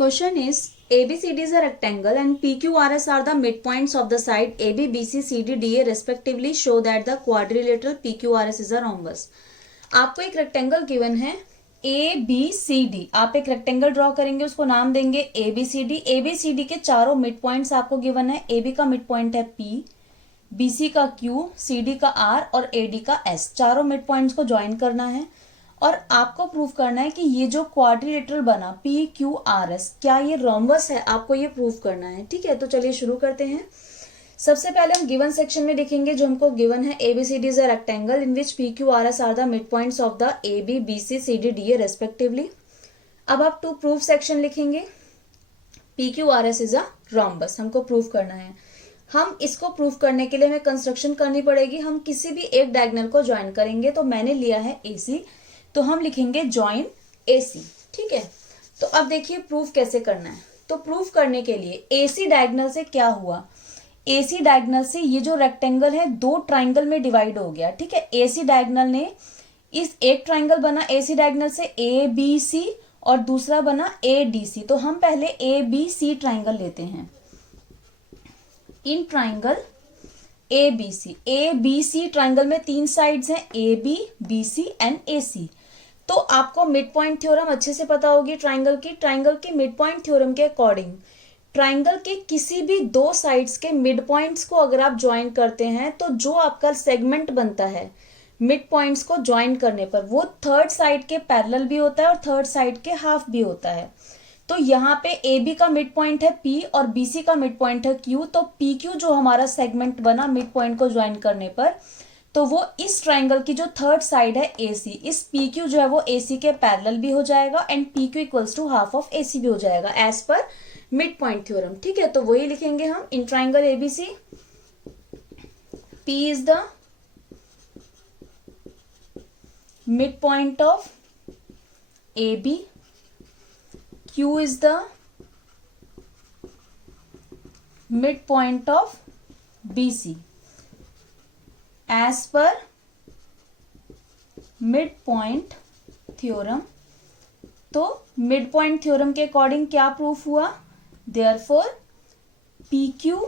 Question is ABCD is a rectangle and PQRS are the midpoints of the side AB, BC, CD, DA respectively show that the quadrilateral PQRS is a rhombus. आपको एक rectangle given है ABCD. आप एक rectangle draw करेंगे, उसको नाम देंगे ABCD. ABCD के चारों मिड पॉइंट्स आपको गिवन है. AB का मिड पॉइंट है P, BC का Q, CD का R और AD का S. चारों मिड पॉइंट्स को ज्वाइन करना है और आपको प्रूव करना है कि ये जो क्वाड्रिलेटरल बना PQRS क्या ये रोम्बस है. आपको ये प्रूव करना है. ठीक है, तो चलिए शुरू करते हैं. सबसे पहले हम गिवन सेक्शन में लिखेंगे जो हमको गिवन है ABCD is a rectangle in which PQRS are the mid points of the AB, BC, CD, DA respectively. अब आप टू प्रूफ सेक्शन लिखेंगे PQRS इज अ रोम्बस. हमको प्रूव करना है. हम इसको प्रूव करने के लिए हमें कंस्ट्रक्शन करनी पड़ेगी. हम किसी भी एक डायगोनल को ज्वाइन करेंगे. तो मैंने लिया है AC, तो हम लिखेंगे ज्वाइन AC. ठीक है, तो अब देखिए प्रूफ कैसे करना है. तो प्रूफ करने के लिए AC डायगोनल से क्या हुआ, AC डायगोनल से ये जो रेक्टेंगल है दो ट्राइंगल में डिवाइड हो गया. ठीक है, AC डायगोनल ने इस एक ट्राइंगल बना AC डायगोनल से ABC और दूसरा बना ADC. तो हम पहले ABC ट्राइंगल लेते हैं. इन ट्राइंगल ABC ट्राइंगल में तीन साइड्स हैं AB, BC एंड AC. तो आपको मिड पॉइंट थ्योरम अच्छे से पता होगी ट्राइंगल की मिड पॉइंट थ्योरम के अकॉर्डिंग ट्राइंगल के किसी भी दो साइड्स के मिड पॉइंट्स को अगर आप ज्वाइन करते हैं तो जो आपका सेगमेंट बनता है मिड पॉइंट्स को ज्वाइन करने पर वो थर्ड साइड के पैरेलल भी होता है और थर्ड साइड के हाफ भी होता है. तो यहाँ पे AB का मिड पॉइंट है P और BC का मिड पॉइंट है Q. तो PQ जो हमारा सेगमेंट बना मिड पॉइंट को ज्वाइन करने पर तो वो इस ट्राइंगल की जो थर्ड साइड है AC, इस PQ जो है वो AC के पैरेलल भी हो जाएगा and PQ equals to half of AC भी हो जाएगा as per mid point theorem. ठीक है, तो वही लिखेंगे हम. In triangle ABC P is the mid point of AB, Q is the midpoint of BC as per midpoint theorem. तो midpoint theorem के अकॉर्डिंग क्या प्रूफ हुआ, therefore PQ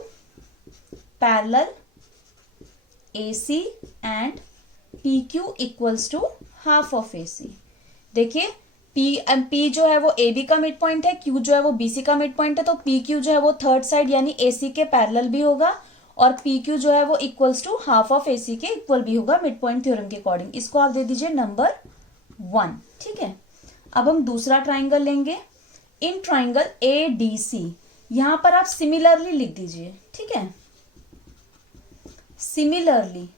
parallel AC and PQ equals to half of AC. देखिए P जो है वो AB का mid point है, Q जो है वो BC का मिड पॉइंट है. तो PQ जो है वो थर्ड साइड यानी AC के पैरेलल भी होगा और PQ जो है वो equals to half of AC के इक्वल भी होगा मिड पॉइंट थ्योरम के अकॉर्डिंग. इसको आप दे दीजिए नंबर 1. ठीक है, अब हम दूसरा ट्राइंगल लेंगे. इन ट्राइंगल ADC यहां पर आप सिमिलरली लिख दीजिए. ठीक है, सिमिलरली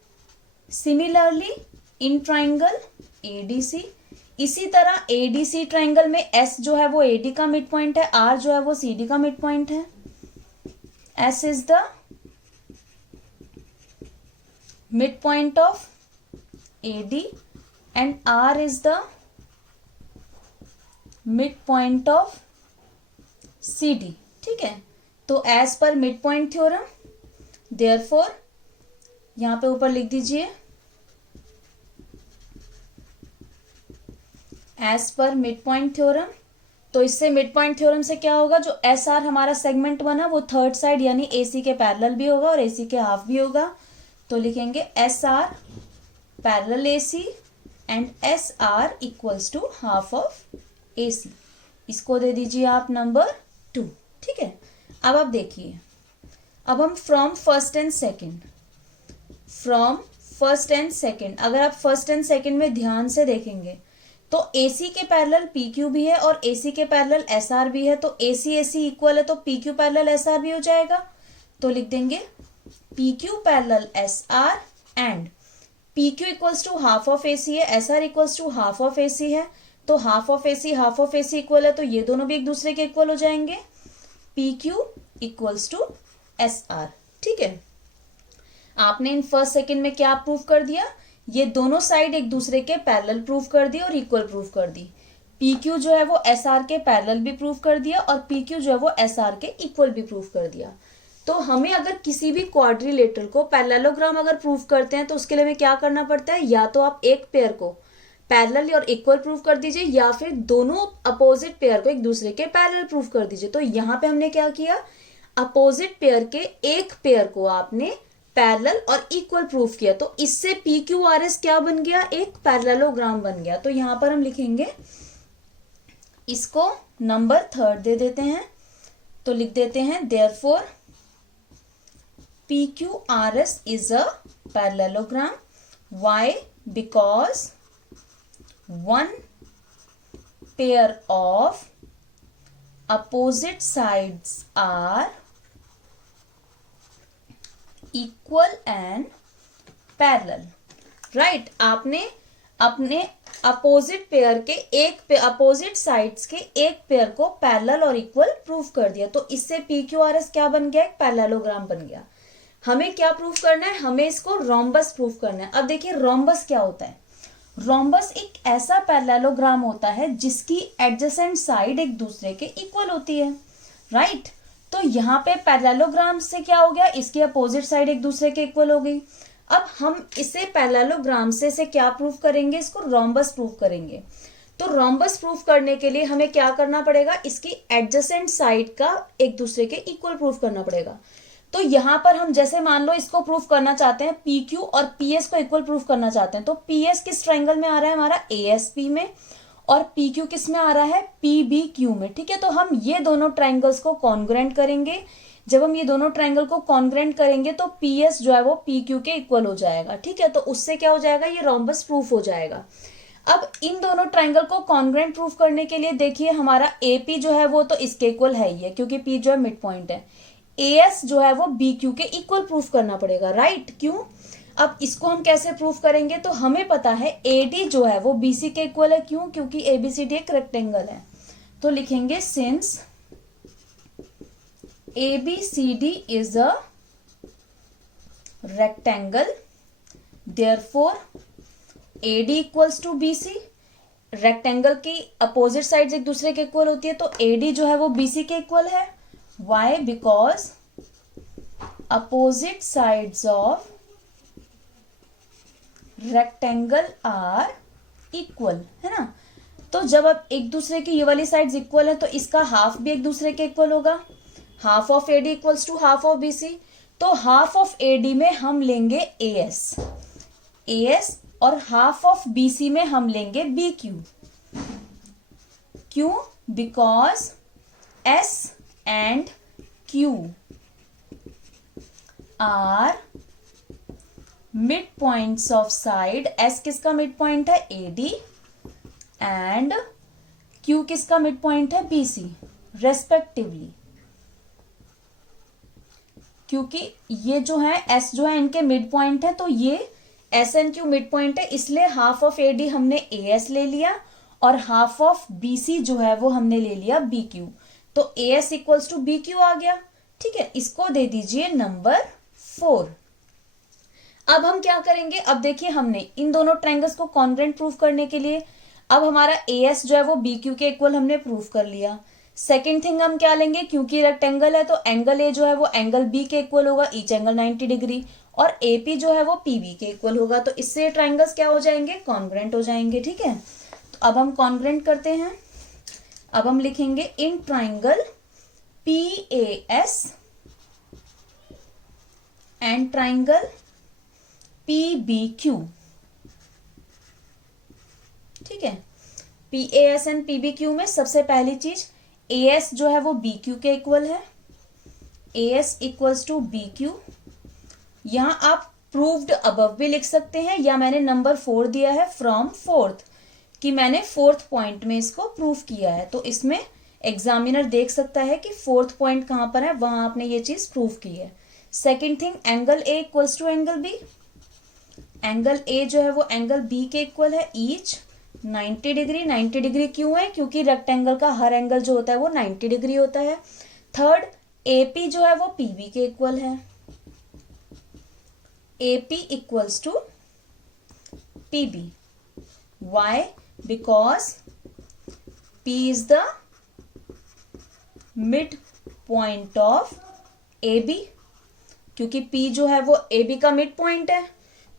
इन ट्राइंगल ADC. इसी तरह ADC ट्राइंगल में S जो है वो AD का मिड पॉइंट है, R जो है वो CD का मिड पॉइंट है. S is the mid point of AD and R is the mid point of CD. ठीक है, तो as per mid point theorem therefore यहां पे ऊपर लिख दीजिए as per mid point theorem. तो इससे मिड पॉइंट थ्योरम से क्या होगा, जो SR हमारा सेगमेंट बना वो थर्ड साइड यानी AC के पैरेलल भी होगा और AC के हाफ भी होगा. तो लिखेंगे SR parallel AC and SR equals to half of AC. इसको दे दीजिए आप नंबर 2. ठीक है, अब आप देखिए, अब हम फ्रॉम फर्स्ट एंड सेकेंड अगर आप फर्स्ट एंड सेकेंड में ध्यान से देखेंगे तो AC के पैरेलल PQ भी है और AC के पैरेलल SR भी है. तो AC इक्वल है तो PQ पैरेलल SR भी हो जाएगा. तो लिख देंगे PQ parallel SR and PQ equals to half of AC है, SR equals to half of AC है. तो हाफ ऑफ AC इक्वल है तो ये दोनों भी एक दूसरे के इक्वल हो जाएंगे. PQ equals to SR. ठीक है, आपने इन फर्स्ट सेकेंड में क्या प्रूफ कर दिया, ये दोनों साइड एक दूसरे के पैरेलल प्रूफ कर दी और इक्वल प्रूफ कर दी. PQ जो है वो SR के पैरेलल भी प्रूफ कर दिया और PQ जो है वो SR के इक्वल भी प्रूफ कर दिया. तो हमें अगर किसी भी क्वाड्रिलेटरल को पैरेललोग्राम अगर प्रूफ करते हैं तो उसके लिए हमें क्या करना पड़ता है, या तो आप एक पेयर को पैरेलल और इक्वल प्रूव कर दीजिए, या फिर दोनों अपोजिट पेयर को एक दूसरे के पैरेलल प्रूव कर दीजिए। तो यहाँ पे हमने क्या किया, अपोजिट पेयर के एक पेयर को आपने पैरेलल और इक्वल प्रूफ किया, तो इससे पी क्यू आर एस क्या बन गया, एक पैरेललोग्राम बन गया। तो यहां पर हम लिखेंगे, इसको नंबर 3 दे देते हैं, तो लिख देते हैं therefore P Q R S is a parallelogram. Why? Because one pair of opposite sides are equal and parallel, right? आपने अपने अपोजिट पेयर के अपोजिट साइड्स के एक पेयर को पैरेलल और इक्वल प्रूफ कर दिया, तो इससे पी क्यू आर एस क्या बन गया, एक पैरेललोग्राम बन गया। हमें क्या प्रूफ करना है, हमें इसको रोम्बस प्रूफ करना है। अब देखिए रोम्बस क्या होता है, रोम्बस एक ऐसा पैरेललोग्राम होता है जिसकी एडजेसेंट साइड एक दूसरे के इक्वल होती है, राइट? तो यहाँ पे पैरेललोग्राम से क्या हो गया, इसकी अपोजिट साइड एक दूसरे के इक्वल हो गई। अब हम इसे पैरेललोग्राम से क्या प्रूफ करेंगे, इसको रोम्बस प्रूफ करेंगे। तो रोम्बस प्रूफ करने के लिए हमें क्या करना पड़ेगा, इसकी एडजेसेंट साइड का एक दूसरे के इक्वल प्रूफ करना पड़ेगा। तो यहां पर हम जैसे मान लो इसको प्रूफ करना चाहते हैं, पी क्यू और पी एस को इक्वल प्रूफ करना चाहते हैं, तो पी एस किस ट्राइंगल में आ रहा है, हमारा ए एस पी में, और पी क्यू किस में आ रहा है, पी बी क्यू में, ठीक है? तो हम ये दोनों ट्राइंगल्स को कॉन्ग्रुएंट करेंगे। जब हम ये दोनों ट्राइंगल को कॉन्ग्रुएंट करेंगे तो पी एस जो है वो पी क्यू के इक्वल हो जाएगा, ठीक है? तो उससे क्या हो जाएगा, ये रोम्बस प्रूफ हो जाएगा। अब इन दोनों ट्राइंगल को कॉन्ग्रुएंट प्रूफ करने के लिए देखिए, हमारा ए पी जो है वो तो इसके इक्वल है ही है, क्योंकि पी जो है मिड पॉइंट है। एस जो है वो बी क्यू के इक्वल प्रूफ करना पड़ेगा, राइट? क्यों? अब इसको हम कैसे प्रूफ करेंगे, तो हमें पता है ए डी जो है वो बी सी के इक्वल है। क्यों? क्योंकि ए बी सी डी एक रेक्टेंगल है। तो लिखेंगे since A B C D is a rectangle therefore A D equals to B C. Rectangle की अपोजिट साइड्स एक दूसरे के इक्वल होती है, तो ए डी जो है वो बी सी के इक्वल है। Why? Because opposite sides of rectangle are equal, है ना? तो जब अब एक दूसरे की ये वाली साइड्स इक्वल है तो इसका हाफ भी एक दूसरे के इक्वल होगा। Half of A D equals to half of B C. तो हाफ ऑफ ए डी में हम लेंगे ए एस और हाफ ऑफ बी सी में हम लेंगे बी क्यू। क्यों? Because S and Q are mid points of side। S किसका मिड पॉइंट है, AD, and Q किसका मिड पॉइंट है, BC रेस्पेक्टिवली। क्योंकि ये जो है S जो है इनके मिड पॉइंट है, तो ये S and Q mid point है, इसलिए हाफ ऑफ AD हमने AS ले लिया और हाफ ऑफ BC जो है वो हमने ले लिया BQ। तो A S equals to B Q आ गया, ठीक है? इसको दे दीजिए नंबर 4। अब हम क्या करेंगे, अब देखिए हमने इन दोनों ट्रायंगल्स को कॉन्ग्रुएंट प्रूफ करने के लिए अब हमारा ए एस जो है वो बी क्यू के इक्वल हमने प्रूफ कर लिया। सेकेंड थिंग हम क्या लेंगे, क्योंकि रेक्टेंगल है तो एंगल ए जो है वो एंगल बी के इक्वल होगा, ईच एंगल 90 डिग्री, और ए पी जो है वो पी बी के इक्वल होगा। तो इससे ट्रायंगल्स क्या हो जाएंगे, कॉन्ग्रुएंट हो जाएंगे, ठीक है? तो अब हम कॉन्ग्रुएंट करते हैं। अब हम लिखेंगे in triangle P A S and triangle P B Q, ठीक है? P A S and P B Q में सबसे पहली चीज ए एस जो है वो बी क्यू के इक्वल है, A S equals to B Q. यहां आप प्रूव्ड अबव भी लिख सकते हैं, या मैंने नंबर 4 दिया है फ्रॉम 4th, कि मैंने 4th पॉइंट में इसको प्रूफ किया है। तो इसमें एग्जामिनर देख सकता है कि 4th पॉइंट कहां पर है, वहां आपने ये चीज प्रूफ की है। Second thing, angle A equals to angle B. Angle A जो है वो एंगल बी के इक्वल है, ईच 90 डिग्री। 90 डिग्री क्यों है, क्योंकि रेक्टेंगल का हर एंगल जो होता है वो 90 डिग्री होता है। थर्ड, ए पी जो है वो पी बी के इक्वल है, A P equals to P B. Why? Because P is the mid point of AB, क्योंकि P जो है वो AB का मिड पॉइंट है,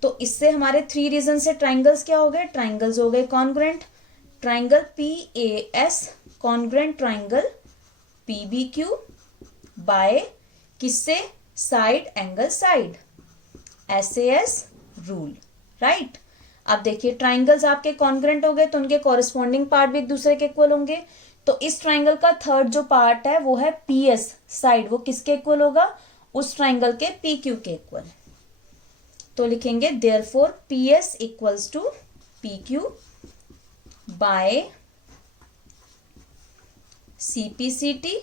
तो इससे हमारे 3 रीजन से ट्राइंगल्स क्या हो गए, ट्राइंगल्स हो गए congruent. Triangle PAS congruent triangle PBQ by किससे, side angle side, SAS rule, right. अब देखिए ट्राइंगल्स आपके कॉन्ग्रुएंट हो गए तो उनके कॉरेस्पॉन्डिंग पार्ट भी एक दूसरे के इक्वल होंगे। तो इस ट्राइंगल का थर्ड जो पार्ट है वो है PS साइड, वो किसके इक्वल होगा, उस ट्राइंगल के PQ के इक्वल। तो लिखेंगे therefore PS equals to PQ by CPCT।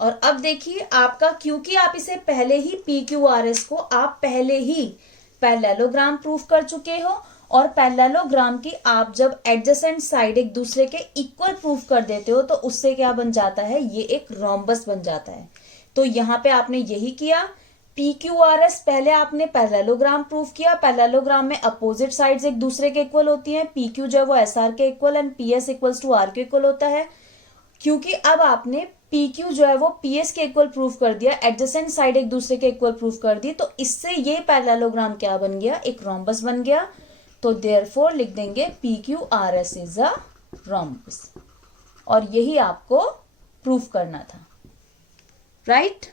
और अब देखिए आपका, क्योंकि आप इसे पहले ही PQRS को आप पहले ही पैरेललोग्राम प्रूफ कर चुके हो, और पैरेललोग्राम की आप जब एडजेसेंट साइड एक दूसरे के इक्वल प्रूफ कर देते हो तो उससे क्या बन जाता है, ये एक रोम्बस बन जाता है। तो यहाँ पे आपने यही किया, PQRS पहले आपने पैरेललोग्राम प्रूफ किया, पैरेललोग्राम में अपोजिट साइड्स एक दूसरे के इक्वल होती हैं, PQ जो है वो SR के equal and PS equals to R के इक्वल होता है। क्योंकि अब आपने PQ जो है वो PS के इक्वल प्रूफ कर दिया, एडजेसेंट साइड एक दूसरे के इक्वल प्रूफ कर दी, तो इससे ये पैरेललोग्राम क्या बन गया, एक रोम्बस बन गया। तो देयरफॉर लिख देंगे PQRS इज अ रोम्बस, और यही आपको प्रूफ करना था, राइट।